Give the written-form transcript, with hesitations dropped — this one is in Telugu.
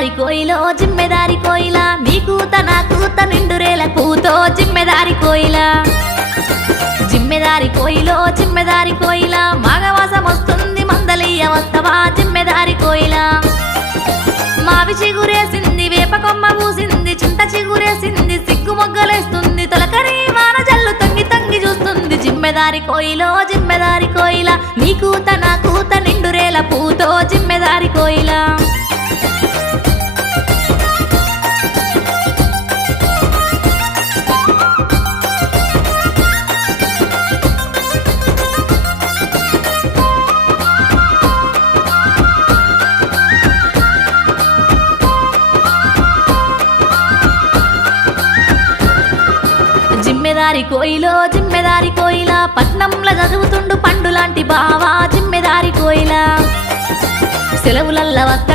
జిమ్మెదారి కోయిలో జిమ్మెదారి కోయిలా నీ కూత నా కూత నిండురేల కూతో జిమ్మెదారి కోయిలా జిమ్మెదారి కోయిలో జిమ్మెదారి కోయిలా మాఘమాసం వస్తుంది మందలియ వస్తవా జిమ్మెదారి కోయిలా మావి చిగురేసింది వేప కొమ్మ పూసింది చింత చిగురేసింది సిగ్గు మొగ్గలేస్తుంది తొలకరి వాన జల్లు తంగి తంగి చూస్తుంది జిమ్మెదారి కోయిలో జిమ్మెదారి కోయిలా నీ కూత నా కూత నిండురేల పూతో జిమ్మెదారి కోయిలా జిమ్మెదారి కోయిలో జిమ్మెదారి కోయిలా పట్నంలో చదువుతుండు పండు లాంటి బావా జిమ్మెదారి కోయిలా సెలవులల్ల వస్తాడు